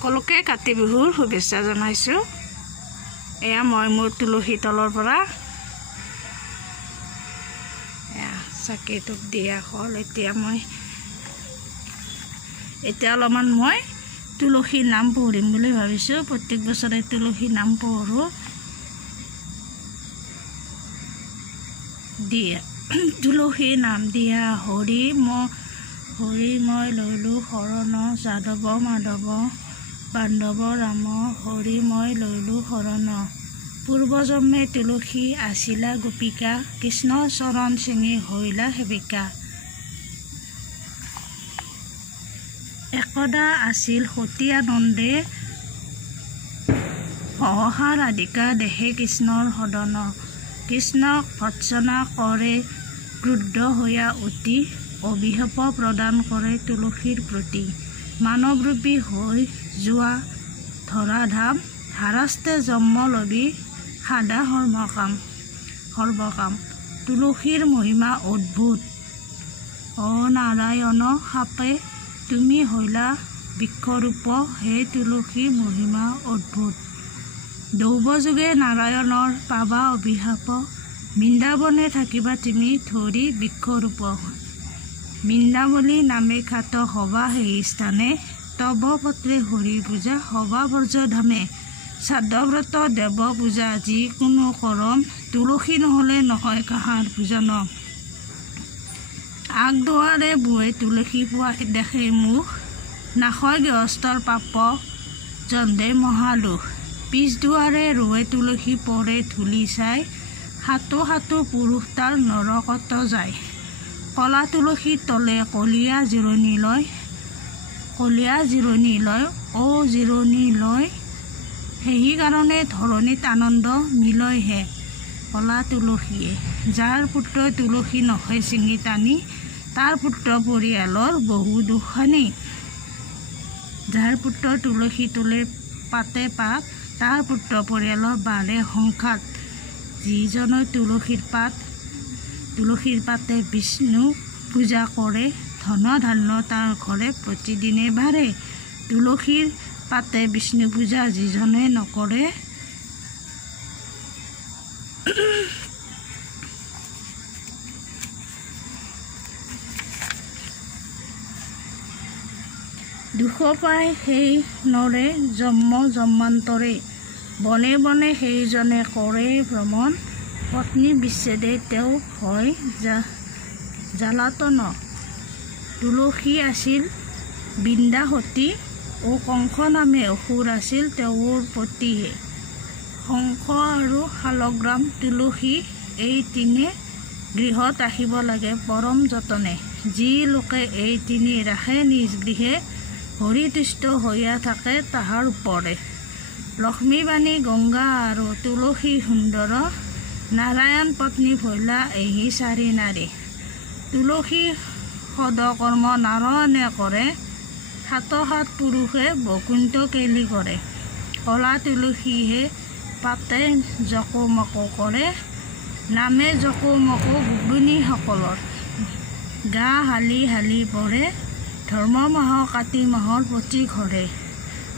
সকলোকে কাতি বিহুৰ শুভেচ্ছা জনাইছো। এয়া মই মোৰ তুলসী তলৰ পৰা চাকি ধূপ দিয়া হ'ল। এতিয়া অলপমান মই তুলসীৰ নাম পঢ়িম বুলি ভাবিছোঁ। প্ৰত্যেক বছৰে তুলসীৰ নাম পঢ়োঁ। তুলসীৰ নাম দিয়া হৰি মই ললো শৰণ, যাদৱ মাধৱ বান্ধৱ ৰাম, হৰি মই ললো শৰণ। পূৰ্বজন্মে তুলসী আছিলা গোপিকা, কৃষ্ণ চৰণ চিঙি হৈলা সেবিকা। একদা আছিল সতী আনন্দে, সহসা ৰাধিকা দেহে কৃষ্ণৰ সদন। কৃষ্ণক ভৰ্ৎসনা কৰে ক্ৰুদ্ধ হৈয়া অতি, অভিশাপ প্ৰদান কৰে তুলসীৰ প্ৰতি। মানৱৰূপী হৈ যোৱা ধৰাধাম, হাৰাস্তে জন্ম লবি সাদা সৰ্বকাম। তুলসীৰ মহিমা অদ্ভুত, নাৰায়ণ সাপে তুমি হৈলা বৃক্ষৰূপ, হে তুলসী মহিমা অদ্ভুত। দৈৱযোগে নাৰায়ণৰ পাবা অভিশাপ, বৃন্দাবনে থাকিবা তুমি ধৰি বৃক্ষৰূপ। বৃন্দাবলী নামে খ্যাত হবা সেই স্থানে, তব পত্ৰে হৰি পূজা হবা ব্ৰজ ধামে। শ্ৰাদ্ধব্ৰত দেৱ পূজা যিকোনো কৰম, তুলসী নহ'লে নহয় কাহাৰ পূজন। আগদুৱাৰে বুৱে তুলসী পোৱা দেখে মুখ, নাশয় গৃহস্থৰ পাপ জন্ধে মহাদুখ। পিছ দুৱাৰে ৰোৱে তুলসী পৰে ধূলি চাই, সাতো পুৰুষ তাৰ নৰকত যায়। কলা তুলসী তলে কলীয়া জিৰণি লয়, জিৰণি লয় সেই কাৰণে ধৰণিত আনন্দ মিলয়হে। কলা তুলসীয়ে যাৰ পুত্ৰ তুলসী নখে ছিঙি টানি, তাৰ পুত্ৰ পৰিয়ালৰ বহু দুখানি। যাৰ পুত্ৰ তুলসী তোলে পাতে পাত, তাৰ পুত্ৰ পৰিয়ালৰ বাৰে সংঘাত। যিজনে তুলসীৰ পাতে বিষ্ণু পূজা কৰে, ধন ধান্য তাৰ ঘৰে প্ৰতিদিনে বাঢ়ে। তুলসীৰ পাতে বিষ্ণু পূজা যিজনে নকৰে, দুখ পায় সেই নৰে জন্মান্তৰে, বনে বনে সেইজনে কৰে ভ্ৰমণ। পত্নী বিচ্ছেদে তেওঁ হয় জ্বালাতন। তুলসী আছিল বৃন্দাসতী, কংস নামে অসুৰ আছিল তেওঁৰ পতিয়ে। শংখ আৰু শালগ্ৰাম তুলসী এই তিনে গৃহত ৰাখিব লাগে পৰম যতনে। যি লোকে এই তিনি ৰাখে নিজ গৃহে, হৰিতুষ্ট হৈয়া থাকে তাহাৰ ওপৰে। লক্ষ্মীবাণী গংগা আৰু তুলসী সুন্দৰ, নাৰায়ণ পত্নী ভৈলা এহি চাৰি নাৰী। তুলসী সদকৰ্ম নাৰায়ণে কৰে, সাত পুৰুষে বৈকুণ্ঠ কেলি কৰে। কলা তুলসীহে পাতে জকমকো কৰে, নামে জকমকো গুণীসকলৰ। গা হালি পৰে ধৰ্ম মাহ কাতি মাহৰ প্ৰতি ঘৰে।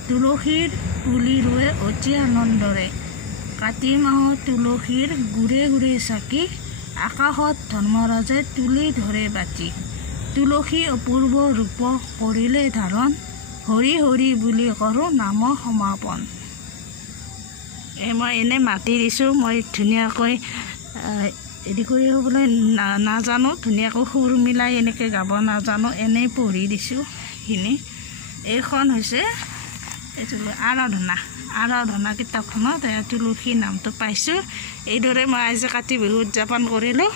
তুলসীৰ পুলি ৰুৱে অতি আনন্দৰে, কাতি মাহত তুলসীৰ গুৰে চাকি, আকাশত ধৰ্মৰাজে তুলি ধৰে বাতি। তুলসী অপূৰ্ব ৰূপ কৰিলে ধাৰণ, হৰি হৰি বুলি কৰোঁ নাম সমাপন। মই এনে মাতি দিছোঁ। মই ধুনীয়াকৈ হেৰি কৰিবলৈ নাজানো, ধুনীয়াকৈ সুৰ মিলাই এনেকৈ গাব নাজানো, এনেই পঢ়ি দিছোঁ সেইখিনি। এইখন হৈছে আৰাধনা কিতাপখনত তুলসী নামটো পাইছোঁ। এইদৰে মই আজি কাতি বিহু উদযাপন কৰিলোঁ।